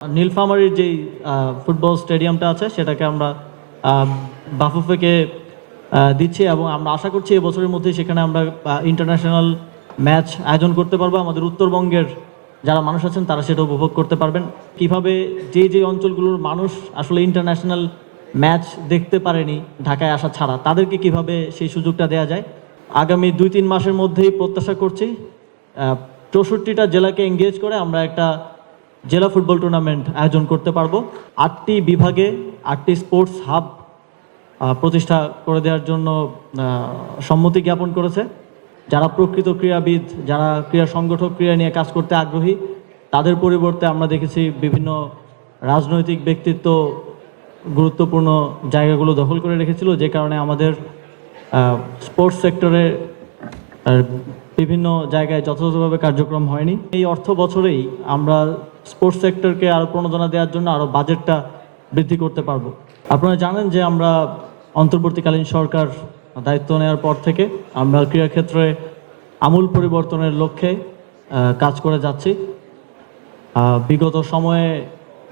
নীলফামারীর যেই ফুটবল স্টেডিয়ামটা আছে সেটাকে আমরা বাফুফেকে দিচ্ছি এবং আমরা আশা করছি এই বছরের মধ্যেই সেখানে আমরা ইন্টারন্যাশনাল ম্যাচ আয়োজন করতে পারবো। আমাদের উত্তরবঙ্গের যারা মানুষ আছেন তারা সেটা উপভোগ করতে পারবেন। কিভাবে যে অঞ্চলগুলোর মানুষ আসলে ইন্টারন্যাশনাল ম্যাচ দেখতে পারেনি ঢাকায় আসা ছাড়া, তাদেরকে কিভাবে সেই সুযোগটা দেওয়া যায়। আগামী 2-3 মাসের মধ্যেই প্রত্যাশা করছি 64টা জেলাকে এঙ্গেজ করে আমরা একটা জেলা ফুটবল টুর্নামেন্ট আয়োজন করতে পারবো। 8টি বিভাগে 8টি স্পোর্টস হাব প্রতিষ্ঠা করে দেওয়ার জন্য সম্মতি জ্ঞাপন করেছে। যারা প্রকৃত ক্রীড়াবিদ, যারা ক্রীড়া সংগঠক, ক্রীড়া নিয়ে কাজ করতে আগ্রহী, তাদের পরিবর্তে আমরা দেখেছি বিভিন্ন রাজনৈতিক ব্যক্তিত্ব গুরুত্বপূর্ণ জায়গাগুলো দখল করে রেখেছিল, যে কারণে আমাদের স্পোর্টস সেক্টরে বিভিন্ন জায়গায় যথাযথভাবে কার্যক্রম হয়নি। এই অর্থ বছরেই আমরা স্পোর্টস সেক্টরকে আরও প্রণোদনা দেওয়ার জন্য আরও বাজেটটা বৃদ্ধি করতে পারবো। আপনারা জানেন যে আমরা অন্তর্বর্তীকালীন সরকার দায়িত্ব নেওয়ার পর থেকে আমরা ক্রীড়াক্ষেত্রে আমূল পরিবর্তনের লক্ষ্যে কাজ করে যাচ্ছি। বিগত সময়ে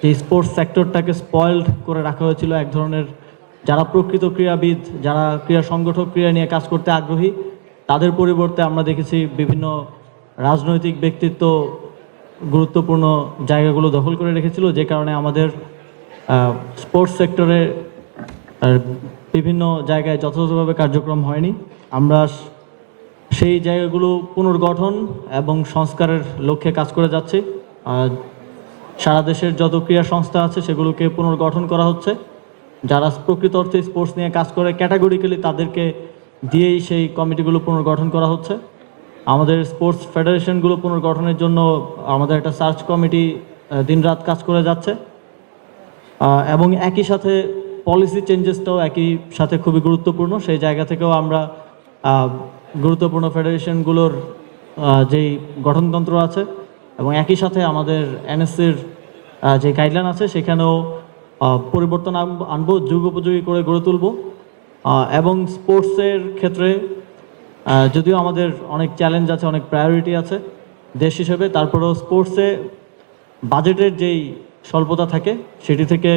যে স্পোর্টস সেক্টরটাকে স্পয়েলড করে রাখা হয়েছিল, এক ধরনের যারা প্রকৃত ক্রীড়াবিদ, যারা ক্রীড়া সংগঠক, ক্রীড়া নিয়ে কাজ করতে আগ্রহী, তাদের পরিবর্তে আমরা দেখেছি বিভিন্ন রাজনৈতিক ব্যক্তিত্ব গুরুত্বপূর্ণ জায়গাগুলো দখল করে রেখেছিল, যে কারণে আমাদের স্পোর্টস সেক্টরে বিভিন্ন জায়গায় যথাযথভাবে কার্যক্রম হয়নি। আমরা সেই জায়গাগুলো পুনর্গঠন এবং সংস্কারের লক্ষ্যে কাজ করে যাচ্ছি। সারা দেশের যত ক্রীড়া সংস্থা আছে সেগুলোকে পুনর্গঠন করা হচ্ছে। যারা প্রকৃত অর্থে স্পোর্টস নিয়ে কাজ করে ক্যাটাগরিক্যালি তাদেরকে দিয়েই সেই কমিটিগুলো পুনর্গঠন করা হচ্ছে। আমাদের স্পোর্টস ফেডারেশনগুলো পুনর্গঠনের জন্য আমাদের একটা সার্চ কমিটি দিনরাত কাজ করে যাচ্ছে এবং একই সাথে পলিসি চেঞ্জেসটাও একই সাথে খুবই গুরুত্বপূর্ণ। সেই জায়গা থেকেও আমরা গুরুত্বপূর্ণ ফেডারেশনগুলোর যেই গঠনতন্ত্র আছে এবং একই সাথে আমাদের এনএসসির যে গাইডলাইন আছে সেখানেও পরিবর্তন আনবো, যুগোপযোগী করে গড়ে তুলব। এবং স্পোর্টসের ক্ষেত্রে যদিও আমাদের অনেক চ্যালেঞ্জ আছে, অনেক প্রায়োরিটি আছে দেশ হিসেবে, তারপরেও স্পোর্টসে বাজেটের যেই স্বল্পতা থাকে সেটি থেকে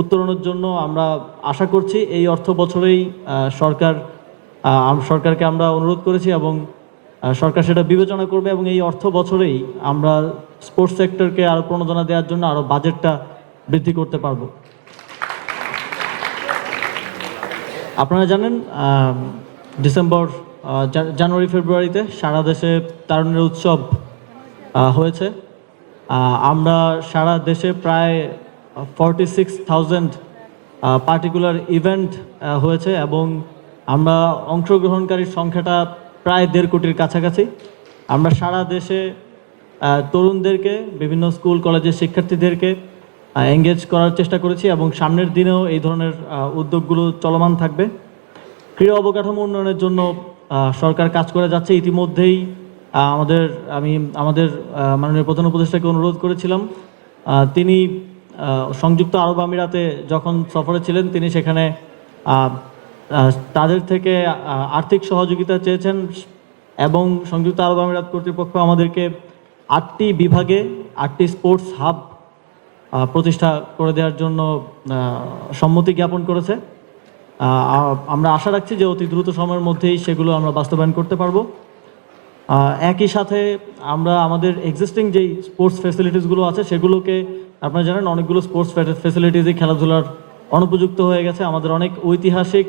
উত্তরণের জন্য আমরা আশা করছি এই অর্থ বছরেই সরকারকে আমরা অনুরোধ করেছি এবং সরকার সেটা বিবেচনা করবে এবং এই অর্থ বছরেই আমরা স্পোর্টস সেক্টরকে আরও প্রণোদনা দেওয়ার জন্য আরও বাজেটটা বৃদ্ধি করতে পারবো। আপনারা জানেন জানুয়ারি ফেব্রুয়ারিতে সারা দেশে তারুণ্যের উৎসব হয়েছে। আমরা সারা দেশে প্রায় 46,000 পার্টিকুলার ইভেন্ট হয়েছে এবং আমরা অংশগ্রহণকারীর সংখ্যাটা প্রায় 1.5 কোটির কাছাকাছি। আমরা সারা দেশে তরুণদেরকে, বিভিন্ন স্কুল কলেজের শিক্ষার্থীদেরকে এঙ্গেজ করার চেষ্টা করেছি এবং সামনের দিনেও এই ধরনের উদ্যোগগুলো চলমান থাকবে। ক্রীড়া অবকাঠামো উন্নয়নের জন্য সরকার কাজ করে যাচ্ছে। ইতিমধ্যেই আমাদের মাননীয় প্রধান উপদেষ্টাকে অনুরোধ করেছিলাম, তিনি সংযুক্ত আরব আমিরাতে যখন সফরে ছিলেন তিনি সেখানে তাদের থেকে আর্থিক সহযোগিতা চেয়েছেন এবং সংযুক্ত আরব আমিরাত কর্তৃপক্ষ আমাদেরকে 8টি বিভাগে 8টি স্পোর্টস হাব প্রতিষ্ঠা করে দেওয়ার জন্য সম্মতি জ্ঞাপন করেছে। আমরা আশা রাখছি যে অতি দ্রুত সময়ের মধ্যেই সেগুলো আমরা বাস্তবায়ন করতে পারবো। একই সাথে আমরা আমাদের এক্সিস্টিং যেই স্পোর্টস ফ্যাসিলিটিসগুলো আছে সেগুলোকে, আপনারা জানেন অনেকগুলো স্পোর্টস ফ্যাসিলিটিসই খেলাধুলার অনুপযুক্ত হয়ে গেছে। আমাদের অনেক ঐতিহাসিক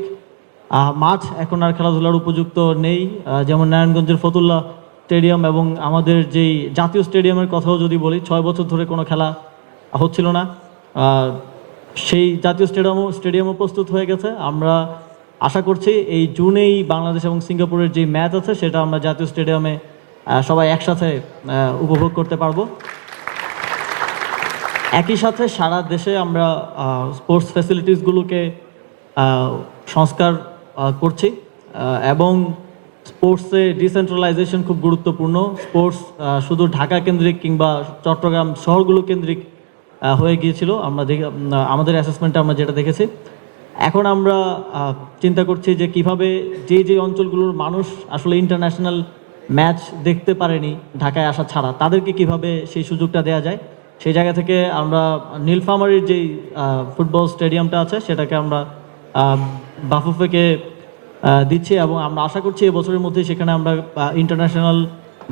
মাঠ এখন আর খেলাধুলার উপযুক্ত নেই, যেমন নারায়ণগঞ্জের ফতুল্লা স্টেডিয়াম এবং আমাদের যেই জাতীয় স্টেডিয়ামের কথাও যদি বলি, 6 বছর ধরে কোনো খেলা হচ্ছিল না। সেই জাতীয় স্টেডিয়ামও প্রস্তুত হয়ে গেছে। আমরা আশা করছি এই জুনেই বাংলাদেশ এবং সিঙ্গাপুরের যে ম্যাচ আছে সেটা আমরা জাতীয় স্টেডিয়ামে সবাই একসাথে উপভোগ করতে পারবো। একই সাথে সারা দেশে আমরা স্পোর্টস ফ্যাসিলিটিসগুলোকে সংস্কার করছি এবং স্পোর্টসে ডিসেন্ট্রালাইজেশন খুব গুরুত্বপূর্ণ। স্পোর্টস শুধু ঢাকা কেন্দ্রিক কিংবা চট্টগ্রাম শহরগুলো কেন্দ্রিক হয়ে গিয়েছিল আমাদের অ্যাসেসমেন্টে আমরা যেটা দেখেছি। এখন আমরা চিন্তা করছি যে কিভাবে যে অঞ্চলগুলোর মানুষ আসলে ইন্টারন্যাশনাল ম্যাচ দেখতে পারেনি ঢাকায় আসা ছাড়া, তাদেরকে কিভাবে সেই সুযোগটা দেওয়া যায়। সেই জায়গা থেকে আমরা নীলফামারীর যেই ফুটবল স্টেডিয়ামটা আছে সেটাকে আমরা বাফুফেকে দিচ্ছি এবং আমরা আশা করছি এবছরের মধ্যেই সেখানে আমরা ইন্টারন্যাশনাল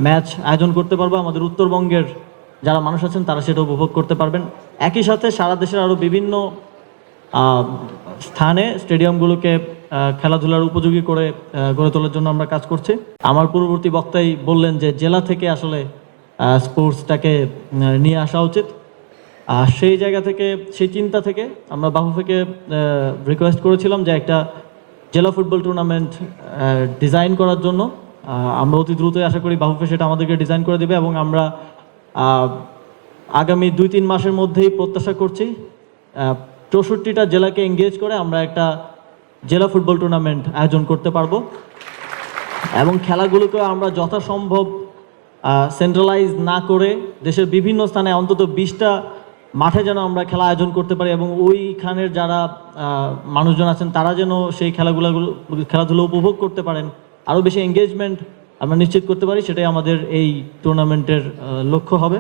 ম্যাচ আয়োজন করতে পারবো। আমাদের উত্তরবঙ্গের যারা মানুষ আছেন তারা সেটা উপভোগ করতে পারবেন। একই সাথে সারা দেশের আরও বিভিন্ন স্থানে স্টেডিয়ামগুলোকে খেলাধুলার উপযোগী করে গড়ে তোলার জন্য আমরা কাজ করছি। আমার পূর্ববর্তী বক্তাই বললেন যে জেলা থেকে আসলে স্পোর্টসটাকে নিয়ে আসা উচিত। সেই জায়গা থেকে, সেই চিন্তা থেকে আমরা বাফুফেকে রিকোয়েস্ট করেছিলাম যে একটা জেলা ফুটবল টুর্নামেন্ট ডিজাইন করার জন্য। আমরা অতি দ্রুতই আশা করি বাফুফে সেটা আমাদেরকে ডিজাইন করে দেবে এবং আমরা আগামী 2-3 মাসের মধ্যেই প্রত্যাশা করছি 64টা জেলাকে এঙ্গেজ করে আমরা একটা জেলা ফুটবল টুর্নামেন্ট আয়োজন করতে পারবো এবং খেলাগুলোকে আমরা যথাসম্ভব সেন্ট্রালাইজ না করে দেশের বিভিন্ন স্থানে অন্তত 20টা মাঠে যেন আমরা খেলা আয়োজন করতে পারি এবং ওইখানের যারা মানুষজন আছেন তারা যেন সেই খেলাধুলো উপভোগ করতে পারেন, আরও বেশি এঙ্গেজমেন্ট আমরা নিশ্চিত করতে পারি, সেটাই আমাদের এই টুর্নামেন্টের লক্ষ্য হবে।